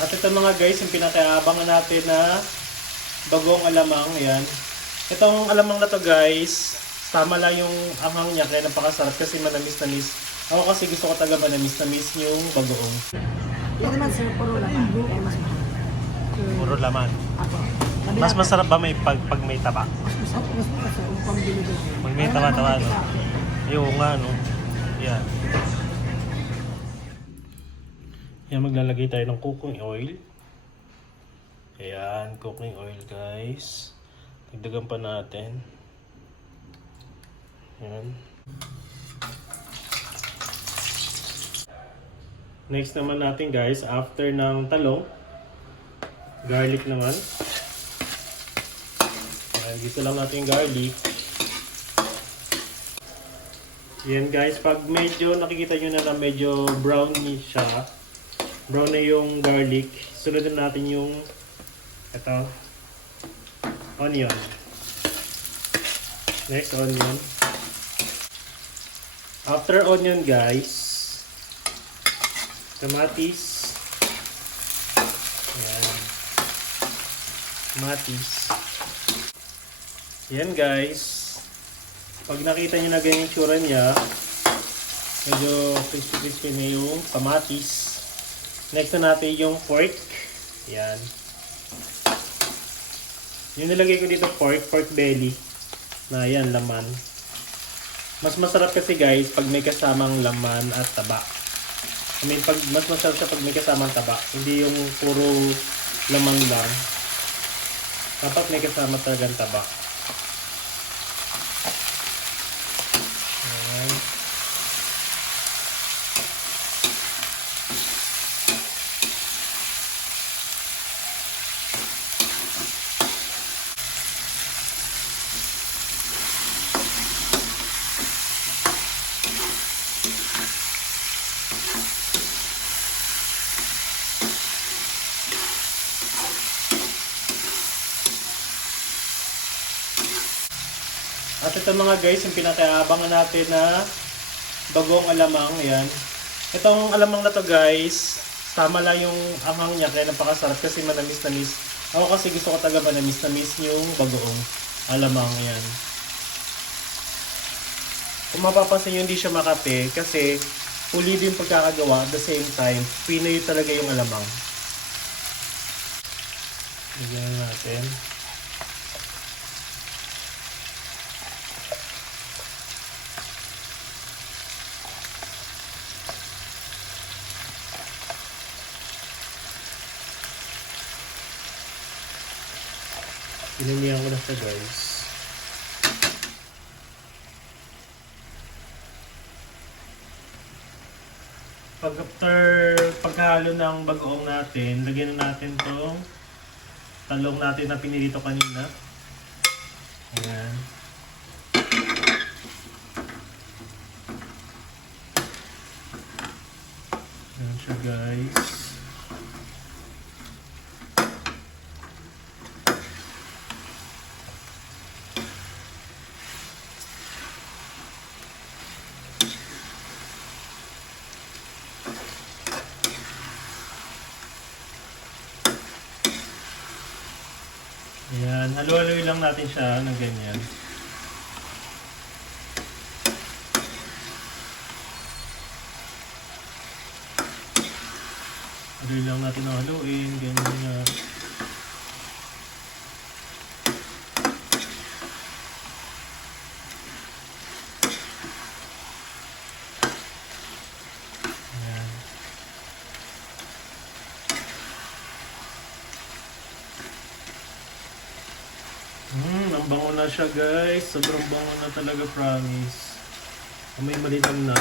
At ito mga guys, yung pinakaabangan natin na bagong alamang. Ayan. Itong alamang na to guys, tama lang yung anghang niya kaya napakasarap kasi manamis-namis. Ako kasi gusto ko taga manamis-namis yung bagoong. Yan naman sir, puro laman. Kaya mas mahal. Puro laman. Ako. Mas masarap ba may pag may taba? Mas masarap sir, kung pambili doon. Pag may taba-taba, no? Yung nga, no? Yan. Yan, maglalagay tayo ng cooking oil. Ayan, cooking oil guys. Dagdagan pa natin. Ayan. Next naman natin guys, after ng talong, garlic naman. Ayan, gisa lang natin yung garlic. Yan guys, pag medyo nakikita nyo na medyo browny siya, brown na yung garlic, sunodin natin yung ito, onion. Next, onion. After onion guys, kamatis. Ayan. Kamatis. Yan guys. Pag nakita nyo na ganyan yung tsura niya, medyo crispy-crispy na yung kamatis. Next na natin yung pork. Yan. Yung nilagay ko dito pork belly. Na yan, laman. Mas masarap kasi guys pag may kasamang laman at taba. I mean, mas masarap siya pag may kasamang taba. Hindi yung puro laman lang. Dapat may kasama talagang taba. Ayan. At ito mga guys, yung pinakaabangan natin na bagong alamang. Ayan. Itong alamang na to guys, tama lang yung anghang niya kaya napakasarap kasi manamis-namis. Ako kasi gusto ko taga manamis-namis yung bagoong alamang. Ayan. Kung mapapansin nyo, hindi siya makape kasi puli din pagkakagawa at the same time, Pinoy talaga yung alamang. Bigyan natin. Pinamihan ko na siya guys. Pag after paghalo ng bagoong natin, lagyan na natin tong talong natin na pinirito kanina. Ayan. Ayan siya guys. Ayan, halo-haloy lang natin siya ng ganyan. Haloy lang natin ang haluin, ganyan nga. Ang bango na siya guys. Sobrang bango na talaga, promise. May malinam na.